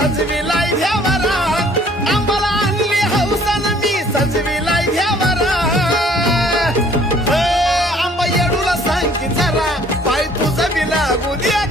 सजविलाय घ्यावरा आंबाला आणली हौसन मी सजविलाय घ्यावरा आंबा येडूला सांग की जरा पाय तुझं बी लागू द्या